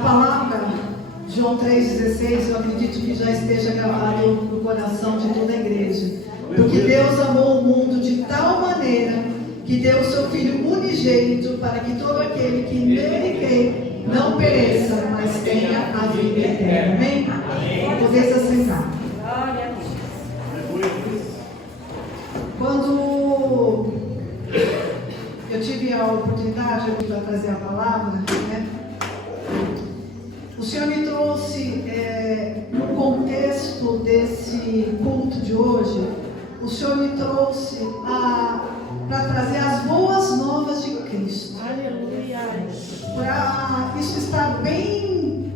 palavra, João 3,16, eu acredito que já esteja gravado no coração de toda a igreja. Porque Deus amou o mundo de tal maneira que deu o seu Filho unigênito para que todo aquele que nele crê não pereça, mas tenha a vida eterna. Amém? Podeis assentar. Quando eu tive a oportunidade de trazer a palavra, né? O Senhor me trouxe, no contexto desse culto de hoje, o Senhor me trouxe para trazer as boas novas de Cristo. Aleluia! Para isso estar bem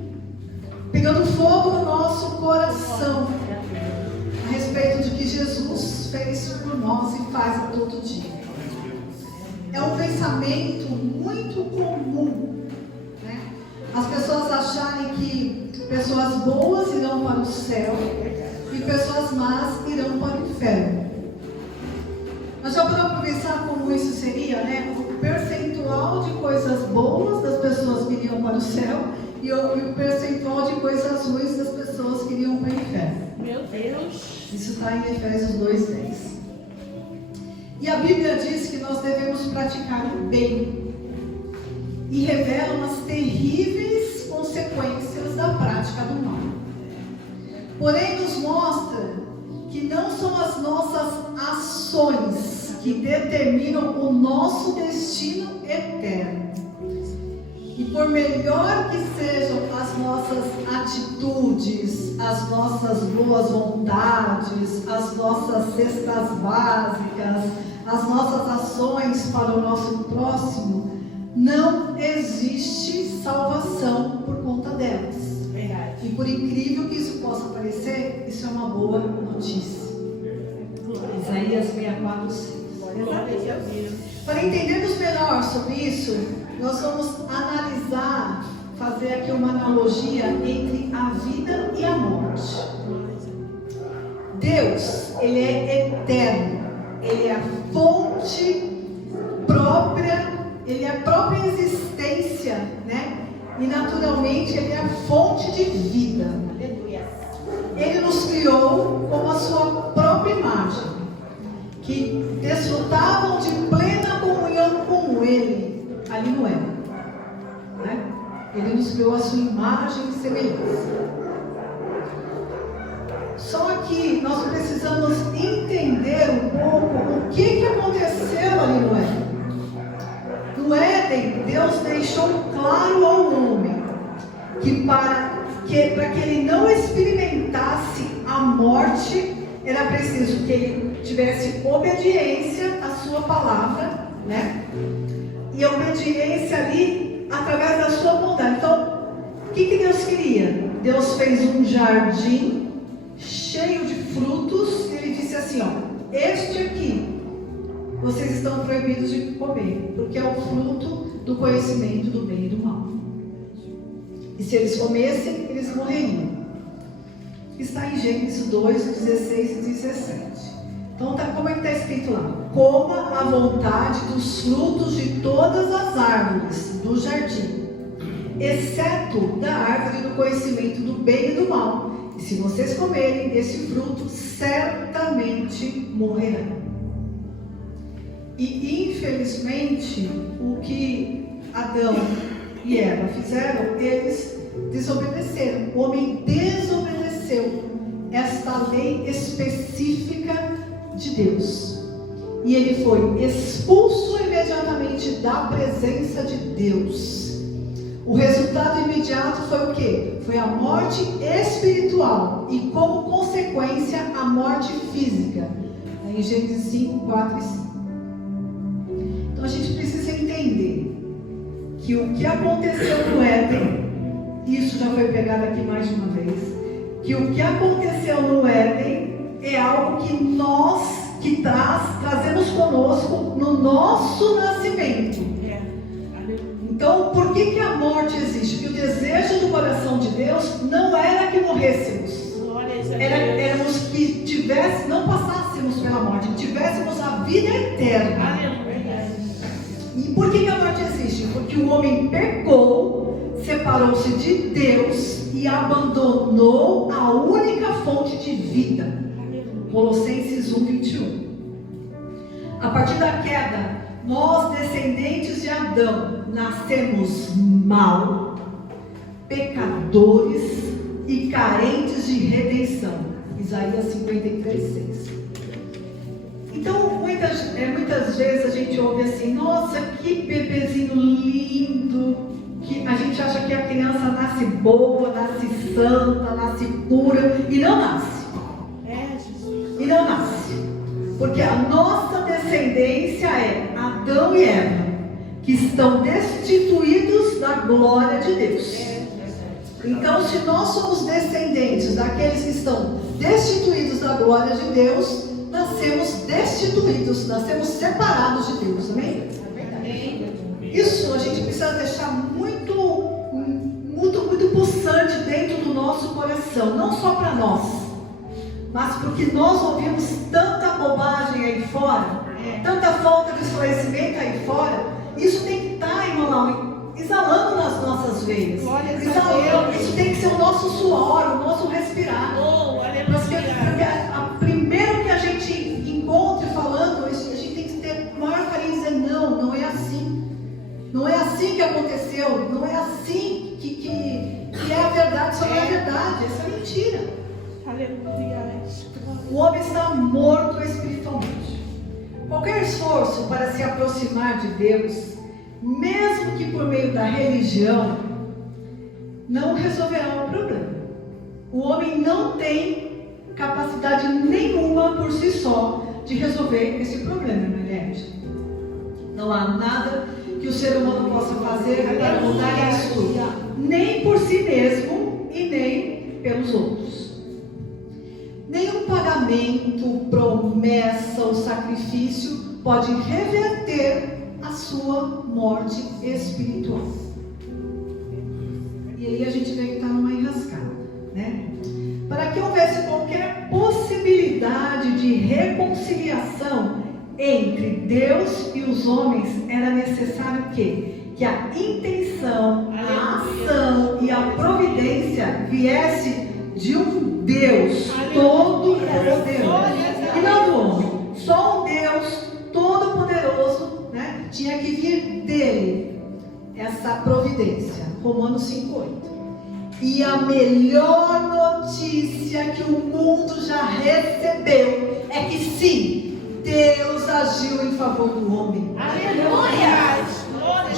pegando fogo no nosso coração a respeito do que Jesus fez por nós e faz a todo dia. É um pensamento muito comum, né? As pessoas acharem que pessoas boas irão para o céu e pessoas más irão para o inferno. Mas já para pensar como isso seria, né? O percentual de coisas boas das pessoas que iriam para o céu e o percentual de coisas ruins das pessoas que iriam para o inferno. Meu Deus! Isso está em Efésios 2:10. E a Bíblia diz que nós devemos praticar o bem e revela as terríveis consequências da prática do mal. Porém, nos mostra que não são as nossas ações que determinam o nosso destino eterno. E por melhor que sejam as nossas atitudes, as nossas boas vontades, as nossas cestas básicas, as nossas ações para o nosso próximo, não existe salvação por conta delas. Verdade. E por incrível que isso possa parecer, isso é uma boa notícia. Isaías 64:6. Para entendermos melhor sobre isso, nós vamos analisar, fazer aqui uma analogia entre a vida e a morte. Deus, Ele é eterno, Ele é a fonte própria, Ele é a própria existência, né? E naturalmente Ele é a fonte de vida. Ele nos criou com a sua própria imagem, que desfrutavam de plena comunhão com Ele, ali no Éden, né? Ele nos criou a sua imagem e semelhança. Só que nós precisamos entender um pouco o que aconteceu ali no Éden. No Éden, Deus deixou claro ao homem que para que ele não experimentasse a morte, era preciso que ele tivesse obediência à sua palavra, né? E obediência ali através da sua bondade. Então, o que Deus queria? Deus fez um jardim cheio de frutos. E Ele disse assim, ó, este aqui vocês estão proibidos de comer, porque é o fruto do conhecimento do bem e do mal. E se eles comessem, eles morreriam. Está em Gênesis 2, 16 e 17. Então, como é que está escrito lá? Coma à vontade dos frutos de todas as árvores do jardim, exceto da árvore do conhecimento do bem e do mal. E se vocês comerem desse fruto, certamente morrerão. E infelizmente, o que Adão e Eva fizeram, eles desobedeceram. O homem desobedeceu esta lei específica de Deus. E ele foi expulso imediatamente da presença de Deus. O resultado imediato foi o quê? Foi a morte espiritual e, como consequência, a morte física. Em Gênesis 5, 4 e 5. Então a gente precisa entender que o que aconteceu no Éden, isso já foi pegado aqui mais de uma vez, que o que aconteceu no Éden é algo que nós trazemos conosco no nosso nascimento. Então, por que a morte existe? Porque o desejo do coração de Deus não era que morrêssemos, éramos que não passássemos pela morte, que tivéssemos a vida eterna. E por que a morte existe? Porque o homem pecou, separou-se de Deus e abandonou a única fonte de vida. Colossenses 1:21. A partir da queda, nós, descendentes de Adão, nascemos mal, pecadores e carentes de redenção. Isaías 53:6. Então, muitas vezes a gente ouve assim: nossa, que bebezinho lindo, que a gente acha que a criança nasce boa, nasce santa, nasce pura, e não nasce. E não nasce. Porque a nossa descendência é Adão e Eva, que estão destituídos da glória de Deus. Então, se nós somos descendentes daqueles que estão destituídos da glória de Deus, nascemos destituídos, nascemos separados de Deus, amém? Isso a gente precisa deixar muito pulsante dentro do nosso coração, não só para nós, mas porque nós ouvimos tanta bobagem aí fora, tanta falta de esclarecimento aí fora. Isso tem que estar, irmão, exalando nas nossas veias. Isso tem que ser o nosso suor, o nosso respirar. Primeiro que a gente encontre falando, a gente tem que ter maior carinho e dizer: não é assim. Não é assim que aconteceu. Não é assim que é a verdade. Isso não é verdade, isso é mentira. Aleluia. O homem está morto espiritualmente. Qualquer esforço para se aproximar de Deus, mesmo que por meio da religião, não resolverá o problema. O homem não tem capacidade nenhuma por si só de resolver esse problema, mulheres. Não há nada que o ser humano possa fazer para mudar isso, nem por si mesmo e nem pelos outros. Nenhum pagamento, promessa ou sacrifício pode reverter a sua morte espiritual. E aí a gente vê que está numa enrascada, né? Para que houvesse qualquer possibilidade de reconciliação entre Deus e os homens, era necessário que a intenção, a ação e a providência viesse de um Deus todo-poderoso, e não do homem. Só um Deus todo-poderoso, né, tinha que vir dele essa providência. Romanos 5:8. E a melhor notícia que o mundo já recebeu é que sim, Deus agiu em favor do homem. Aleluia!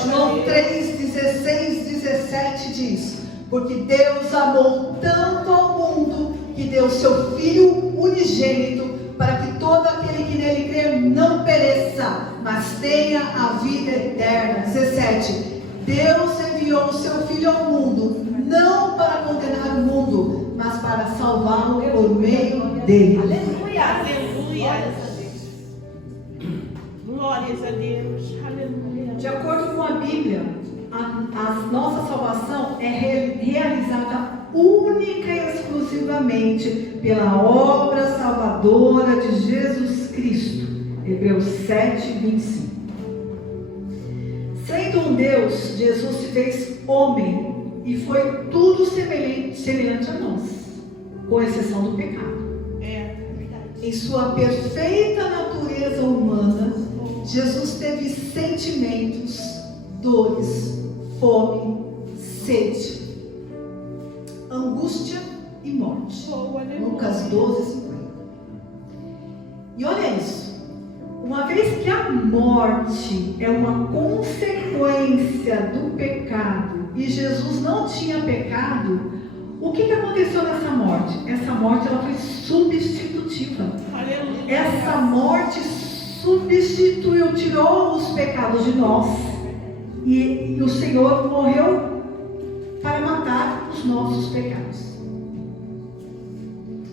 João 3:16-17 diz: porque Deus amou tanto ao mundo que deu seu Filho unigênito, para que todo aquele que nele crer não pereça, mas tenha a vida eterna. 17. Deus enviou o seu Filho ao mundo, não para condenar o mundo, mas para salvá-lo por meio dele. Aleluia! Aleluia! Glórias a Deus! Aleluia! De acordo com a Bíblia, a nossa salvação é realizada única e exclusivamente pela obra salvadora de Jesus Cristo. Hebreus 7:25. Sendo um Deus, Jesus se fez homem e foi tudo semelhante a nós, com exceção do pecado. Em sua perfeita natureza humana, Jesus teve sentimentos, dores, fome, sede, angústia e morte. Lucas 12:50. E olha isso. Uma vez que a morte é uma consequência do pecado e Jesus não tinha pecado, o que aconteceu nessa morte? Essa morte ela foi substitutiva. Essa morte substituiu, tirou os pecados de nós. E o Senhor morreu para matar os nossos pecados.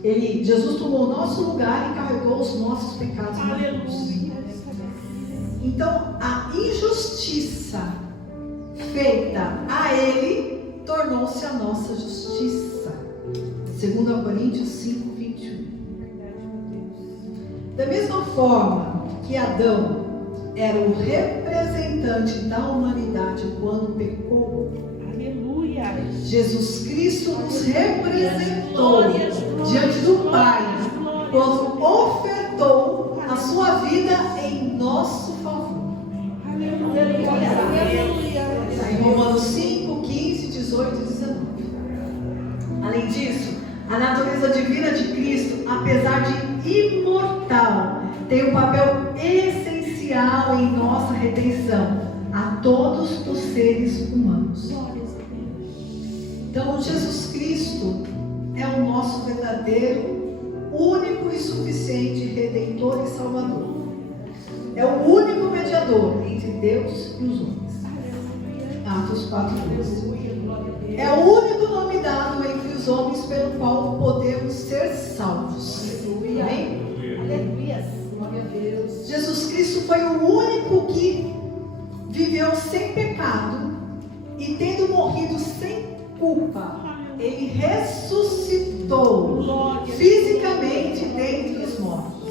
Jesus tomou o nosso lugar e carregou os nossos pecados. Aleluia. Então, a injustiça feita a Ele tornou-se a nossa justiça. 2 Coríntios 5:21. Da mesma forma que Adão era o representante da humanidade quando pecou, Aleluia. Jesus Cristo nos representou diante do Pai quando ofertou a sua vida em nosso favor. Está em Romanos 5, 15, 18 e 19. Além disso, a natureza divina de Cristo, apesar de imortal, tem um papel essencial em nossa redenção a todos os seres humanos. Então, Jesus Cristo é o nosso verdadeiro, único e suficiente Redentor e Salvador. É o único mediador entre Deus e os homens. Atos 4:12. É o único nome dado entre os homens pelo qual podemos ser salvos. Amém? Jesus Cristo foi o único que viveu sem pecado e tendo morrido sem culpa, ele ressuscitou fisicamente dentre os mortos.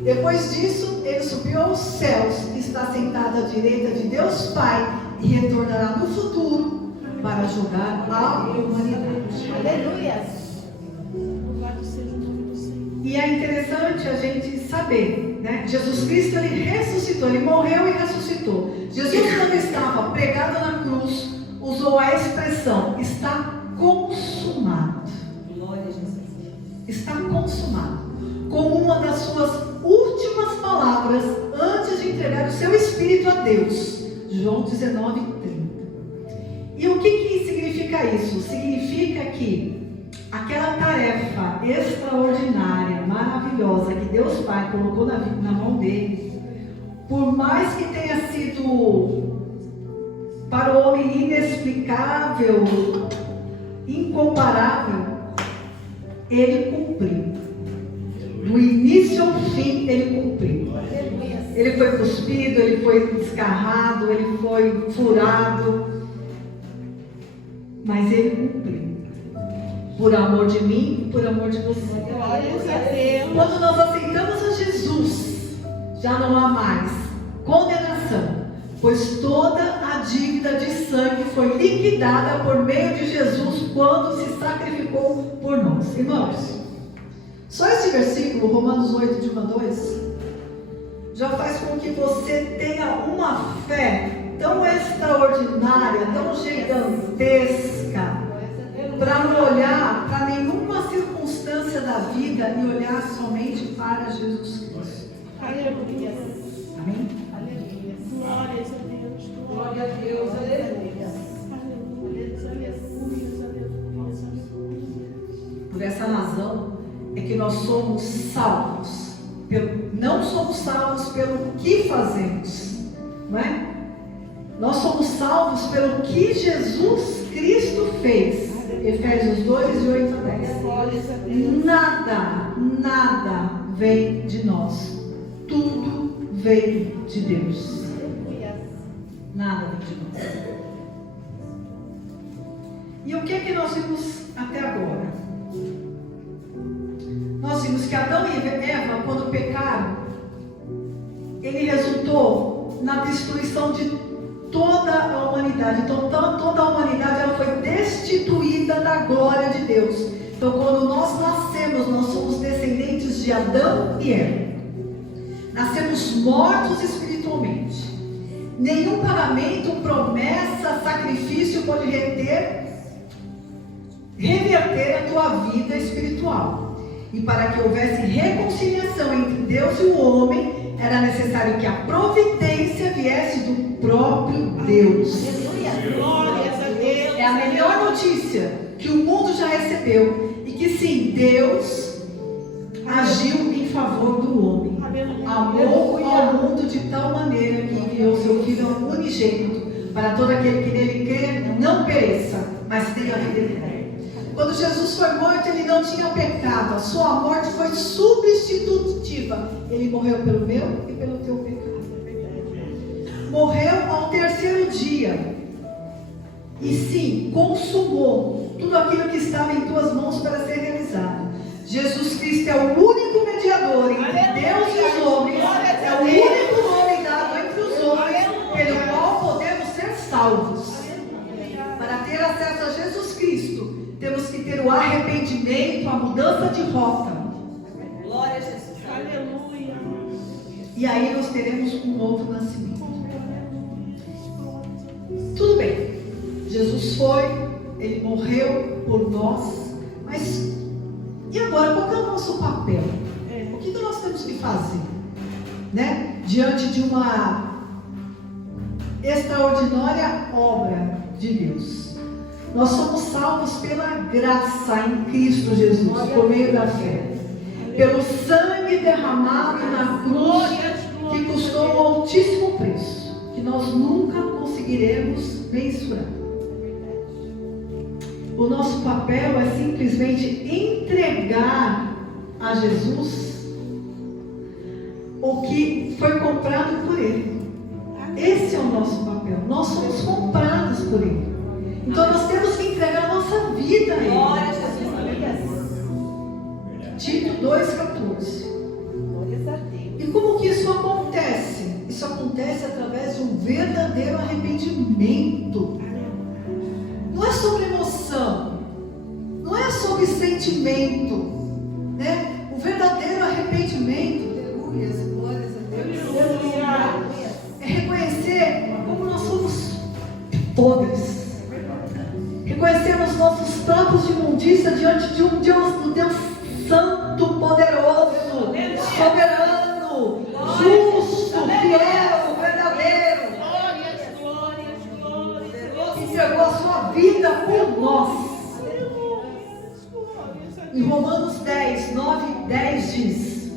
Depois disso, ele subiu aos céus, está sentado à direita de Deus Pai e retornará no futuro para julgar a humanidade. Aleluia. Louvado seja o nome do Senhor. E é interessante a gente saber, né? Jesus Cristo, ele ressuscitou, ele morreu e ressuscitou. Jesus, quando estava pregado na cruz, usou a expressão: está consumado. Está consumado. Com uma das suas últimas palavras antes de entregar o seu espírito a Deus. João 19:30. E o que significa isso? Significa que aquela tarefa extraordinária, maravilhosa que Deus Pai colocou na mão dele, por mais que tenha sido para o homem inexplicável, incomparável, ele cumpriu. Do início ao fim, ele cumpriu. Ele foi cuspido, ele foi desgarrado, ele foi furado, mas ele cumpriu. Por amor de mim e por amor de você. Glórias a Deus. Quando nós aceitamos a Jesus, já não há mais condenação, pois toda a dívida de sangue foi liquidada por meio de Jesus quando se sacrificou por nós. Irmãos, só esse versículo, Romanos 8, de 1 a 2, já faz com que você tenha uma fé tão extraordinária, tão gigantesca, para não olhar para nenhuma circunstância da vida e olhar somente para Jesus Cristo. Aleluia. Amém? Aleluia. Glórias a Deus. Glória a Deus, aleluia. Aleluia. Por essa razão é que nós somos salvos. Não somos salvos pelo que fazemos, não é? Nós somos salvos pelo que Jesus Cristo fez. Efésios 2, de 8 a 10. Glórias a Deus. Nada vem de nós. Tudo veio de Deus. Nada vem de nós. E o que é que nós vimos até agora? Nós vimos que Adão e Eva, quando pecaram, ele resultou na destruição de toda a humanidade. Então toda a humanidade ela foi destituída da glória de Deus. Então quando nós nascemos, nós somos descendentes de Adão e Eva. Nascemos mortos espiritualmente. Nenhum pagamento, promessa, sacrifício pode reverter a tua vida espiritual. E para que houvesse reconciliação entre Deus e o homem, era necessário que a providência viesse do próprio Deus. Glórias a Deus. É a melhor notícia que o mundo já recebeu. E que sim, Deus agiu em favor do homem. Amou ao mundo de tal maneira que enviou seu Filho unigênito, para todo aquele que nele crê não pereça, mas tenha a vida eterna. Quando Jesus foi morto, ele não tinha pecado. A sua morte foi substitutiva. Ele morreu pelo meu e pelo teu pecado. Morreu ao terceiro dia. E sim, consumou tudo aquilo que estava em tuas mãos para ser realizado. Jesus Cristo é o único mediador entre Deus e os homens. É o único nome dado entre os homens pelo qual podemos ser salvos. Para ter acesso a Jesus arrependimento, a mudança de rota. Glória a Jesus. Aleluia. E aí nós teremos um novo nascimento. Tudo bem, Jesus foi, Ele morreu por nós, mas e agora, qual é o nosso papel? O que nós temos que fazer? Né? Diante de uma extraordinária obra de Deus. Nós somos salvos pela graça em Cristo Jesus, por meio da fé. Pelo sangue derramado na cruz, que custou um altíssimo preço, que nós nunca conseguiremos mensurar. O nosso papel é simplesmente entregar a Jesus o que foi comprado por Ele. Esse é o nosso papel. Nós somos comprados por Ele. Então nós temos que entregar a nossa vida a Ele. Glória a Jesus. Tito 2,14. Glórias a Deus. E como que isso acontece? Isso acontece através de um verdadeiro arrependimento. Não é sobre emoção, não é sobre sentimento, né? O verdadeiro arrependimento, aleluia, glórias a Deus, é reconhecer como nós somos podres, reconhecer os nossos pratos de imundícia diante de um Deus santo, poderoso, soberano, justo, fiel, verdadeiro, que entregou a sua vida por nós. Em Romanos 10, 9 e 10 diz: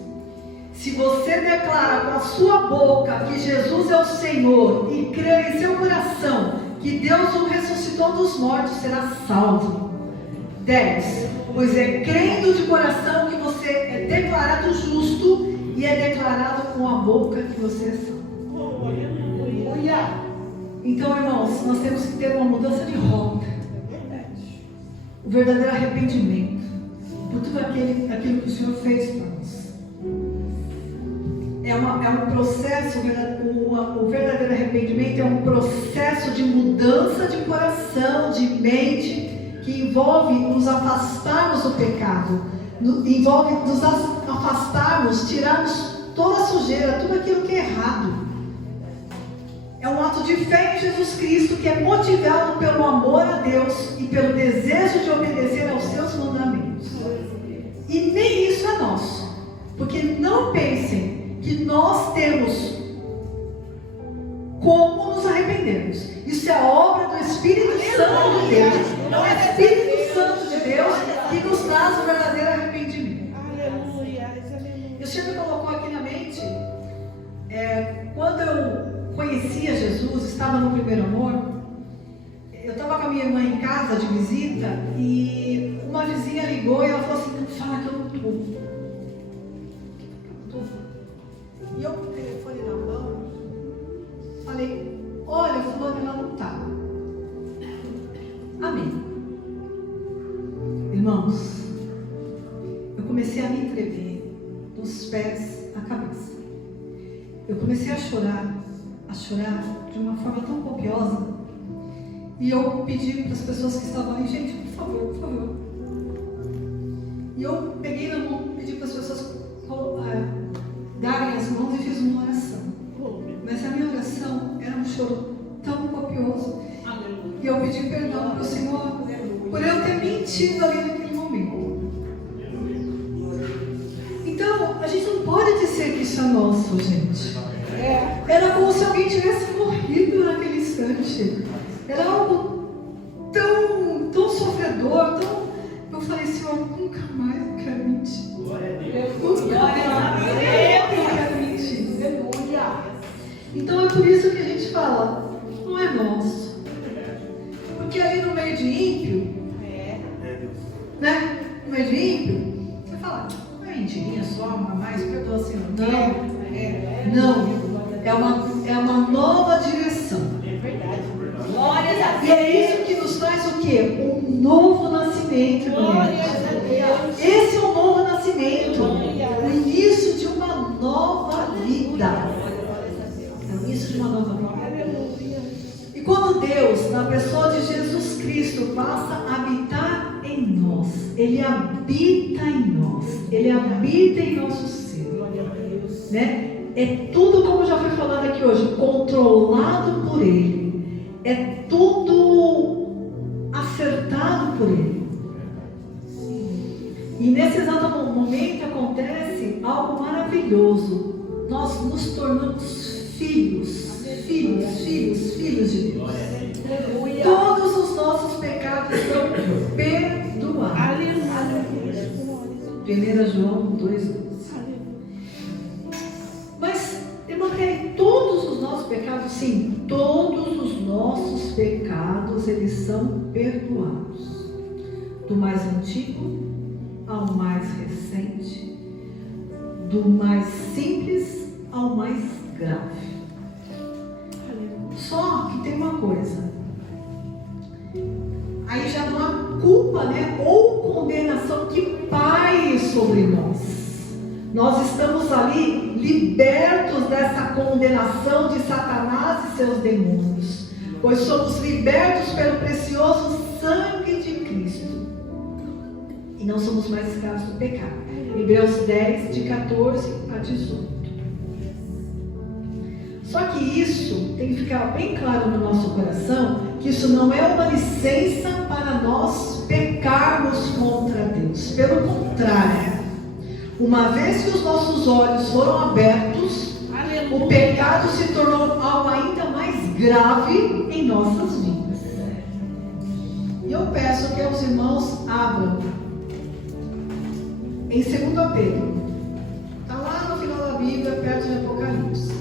se você declara com a sua boca que Jesus é o Senhor e crer em seu coração que Deus o ressuscitou dos mortos, será salvo. 10. Pois é crendo de coração que você é declarado justo e é declarado com a boca que você é salvo. Então, irmãos, nós temos que ter uma mudança de rota. O verdadeiro arrependimento por tudo aquilo que o Senhor fez para nós. É um processo, o verdadeiro arrependimento é um processo de mudança de coração, de mente, que envolve nos afastarmos do pecado, envolve nos afastarmos, tirarmos toda a sujeira, tudo aquilo que é errado. É um ato de fé em Jesus Cristo que é motivado pelo amor a Deus e pelo desejo de obedecer aos seus mandamentos. E nem isso é nosso, porque não pensem que nós temos como nos arrependermos. Isso é a obra do Espírito Santo de Deus. É o Espírito Santo de Deus que nos traz o verdadeiro arrependimento. O Senhor me colocou aqui na mente, quando eu conhecia Jesus, estava no primeiro amor, eu estava com a minha irmã em casa de visita e uma vizinha ligou e ela falou assim: fala que eu não estou. E eu com o telefone na mão falei: olha, fulano, ela não está. Amém. Irmãos, eu comecei a me tremer dos pés à cabeça. Eu comecei a chorar de uma forma tão copiosa. E eu pedi para as pessoas que estavam ali: gente, por favor. E eu peguei na mão, pedi para as pessoas darem as mãos e fiz uma oração. Mas a minha oração era um choro tão copioso. E eu pedi perdão para o Senhor por eu ter mentido ali naquele momento. Então, a gente não pode dizer que isso é nosso, gente. Era como se alguém tivesse morrido naquele instante. Era algo tão sofredor, Eu falei: Senhor, nunca mais eu quero mentir. Nunca mais eu quero mentir. Então é por isso que a gente fala: não é nosso. Porque ali no meio de ímpio, né? No meio de ímpio, você fala: não é mentirinha só, uma mais, perdoa, Senhor. Não. É uma nova direção. E é isso que nos traz o quê? Um novo nascimento. Esse é um novo nascimento. O início de uma nova vida. É o início de uma nova vida. E quando Deus, na pessoa de Jesus Cristo, passa a habitar em nós, Ele habita em nós. Ele habita em nosso ser. Glória a Deus. Né? É tudo, como já foi falado aqui hoje, controlado por Ele. É tudo acertado por Ele. E nesse exato momento acontece algo maravilhoso. Nós nos tornamos filhos de Deus. Aleluia. Todos os nossos pecados são perdoados. Aleluia. 1 João 2,12. Mas, irmã Kelly, todos os nossos pecados, sim, todos os nossos pecados, eles são perdoados. Do mais antigo ao mais recente, do mais simples ao mais grave. Só que tem uma coisa, aí já não há culpa, né, ou condenação que paire sobre nós. Nós estamos ali libertos dessa condenação de Satanás e seus demônios, pois somos libertos pelo precioso sangue de Cristo. E não somos mais escravos do pecado. Hebreus 10, de 14 a 18. Só que isso tem que ficar bem claro no nosso coração, que isso não é uma licença para nós pecarmos contra Deus. Pelo contrário, uma vez que os nossos olhos foram abertos, o pecado se tornou algo ainda mais grave em nossas vidas. E eu peço que os irmãos abram em 2 Pedro. Está lá no final da Bíblia, perto de Apocalipse.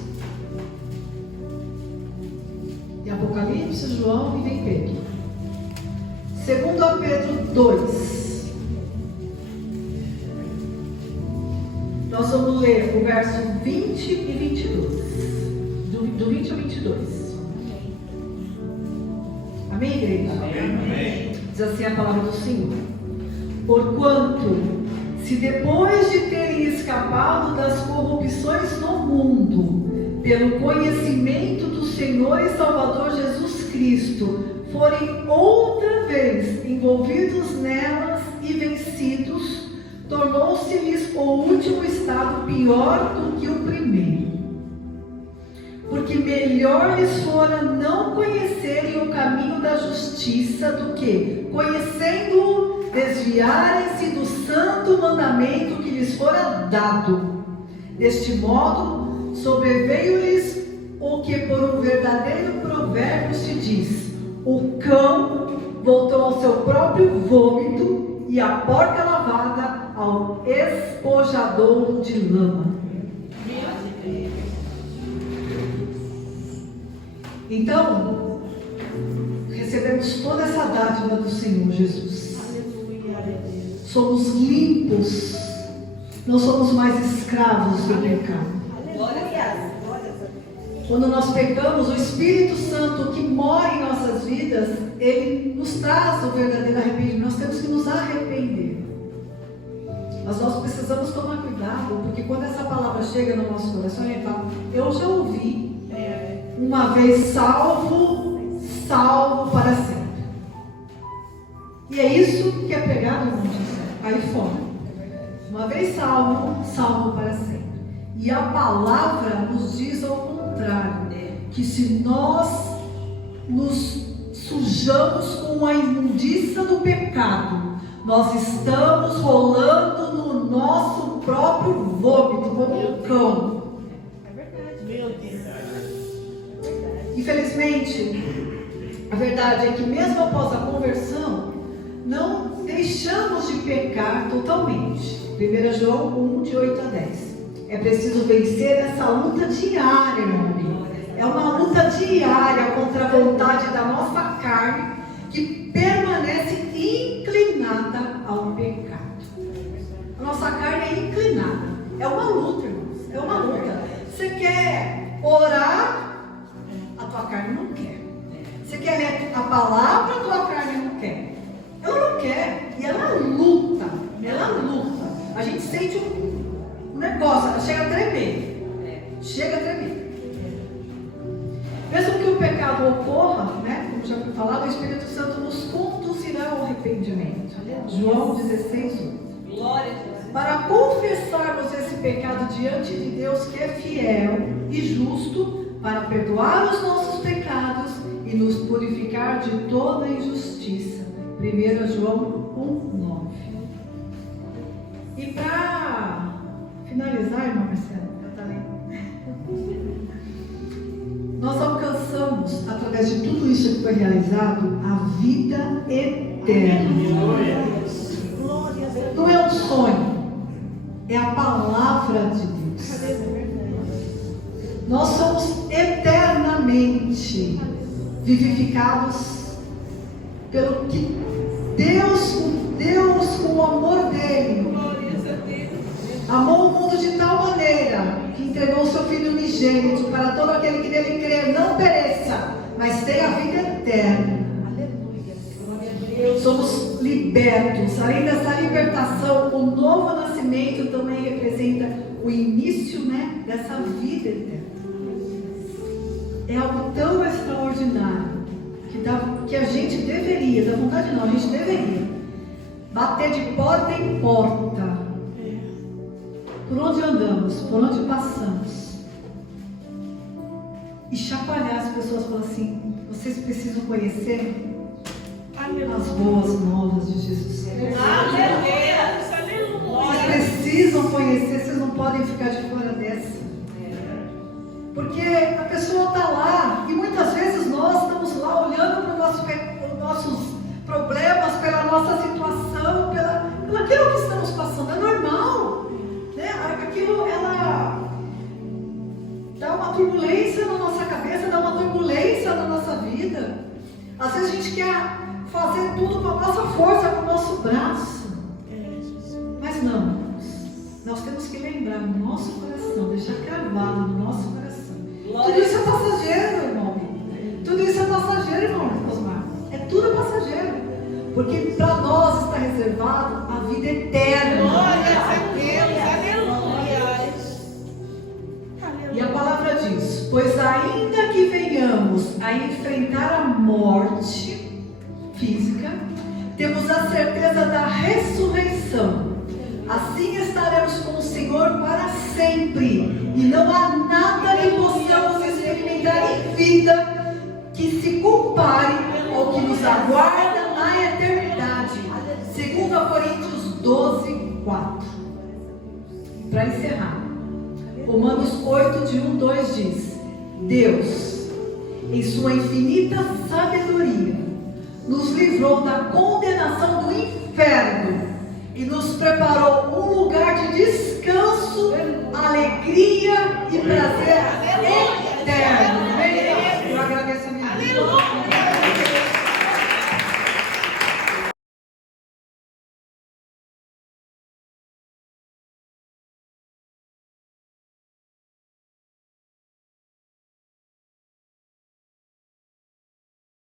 E Apocalipse, João e vem Pedro. 2 Pedro 2. Nós vamos ler o verso 20 e 22. Do 20 ao 22. Amém, igreja? Amém. Diz assim a palavra do Senhor. Porquanto, se depois de terem escapado das corrupções no mundo, pelo conhecimento do Senhor e Salvador Jesus Cristo, forem outra vez envolvidos nelas e vencidos, tornou-se-lhes o último estado pior do que o primeiro. Porque melhor lhes fora não conhecerem o caminho da justiça do que, conhecendo-o, desviarem-se do santo mandamento que lhes fora dado. Deste modo, sobreveio-lhes o que por um verdadeiro provérbio se diz: o cão voltou ao seu próprio vômito e a porca lavada ao espojadouro de lama. Então, recebemos toda essa dádiva do Senhor Jesus. Somos limpos, não somos mais escravos do pecado. Quando nós pecamos, o Espírito Santo que mora em nossas vidas, ele nos traz o verdadeiro arrependimento. Nós temos que nos arrepender. Mas nós precisamos tomar cuidado, porque quando essa palavra chega no nosso coração, a gente fala: eu já ouvi. Uma vez salvo, salvo para sempre. E é isso que é pregado, irmãos, aí fora. Uma vez salvo, salvo para sempre. E a palavra nos diz ao contrário, que se nós nos sujamos com a imundícia do pecado, nós estamos rolando no nosso próprio vômito, como um cão. Meu Deus. Infelizmente, a verdade é que mesmo após a conversão, não deixamos de pecar totalmente. 1 João 1, de 8 a 10. É preciso vencer essa luta diária, meu amigo. É uma luta diária contra a vontade da nossa carne, que permanece inclinada ao pecado. A nossa carne é inclinada. É uma luta, irmãos. É uma luta. Você quer orar? A tua carne não quer. Você quer ler a palavra? A tua carne não quer. Ela não quer. E ela luta. Ela luta. A gente sente um negócio. Ela chega a tremer. Chega a tremer. Mesmo que o pecado ocorra, né? Como já foi falado, o Espírito Santo nos conduzirá ao arrependimento. João 16:1. Glória a Jesus. Para confessarmos esse pecado diante de Deus, que é fiel e justo, para perdoar os nossos pecados e nos purificar de toda injustiça. 1 João 1:9. E para finalizar, irmã Marcela, nós alcançamos, através de tudo isso que foi realizado, a vida eterna. Não é um sonho, é a palavra de Deus. Nós somos eternamente vivificados pelo que Deus com o amor dele, amou o mundo de tal maneira que entregou o seu Filho unigênito para todo aquele que nele crê não pereça, mas tenha a vida eterna. Somos libertos. Além dessa libertação, o novo nascimento também representa o início, dessa vida eterna. É algo tão extraordinário que a gente deveria, da vontade não, a gente deveria bater de porta em porta, por onde andamos, por onde passamos, e chacoalhar as pessoas, falar assim: vocês precisam conhecer as boas novas de Jesus Cristo. Vocês precisam conhecer, vocês não podem ficar de fora dessa. Porque a pessoa está lá e muitas vezes nós estamos lá olhando para os nossos problemas, pela nossa situação, pelo aquilo que estamos passando. É normal, aquilo ela dá uma turbulência na nossa cabeça, dá uma turbulência na nossa vida. Às vezes a gente quer fazer tudo com a nossa força, com o nosso braço. Mas não, nós temos que lembrar no nosso coração, deixar gravado no nosso coração. Tudo isso é passageiro, irmão. Tudo isso é passageiro, irmão Osmar. É tudo passageiro. Porque para nós está reservado a vida eterna. Glória a Deus, aleluia. E a palavra diz: pois ainda que venhamos a enfrentar a morte física, temos a certeza da ressurreição. Assim estaremos com o Senhor para sempre. E não há nada que possamos experimentar em vida que se compare ao que nos aguarda na eternidade. 2 Coríntios 12:4. Para encerrar, Romanos 8:1-2 diz: Deus, em sua infinita sabedoria, nos livrou da condenação do inferno e nos preparou um lugar de descanso, alegria e prazer eterno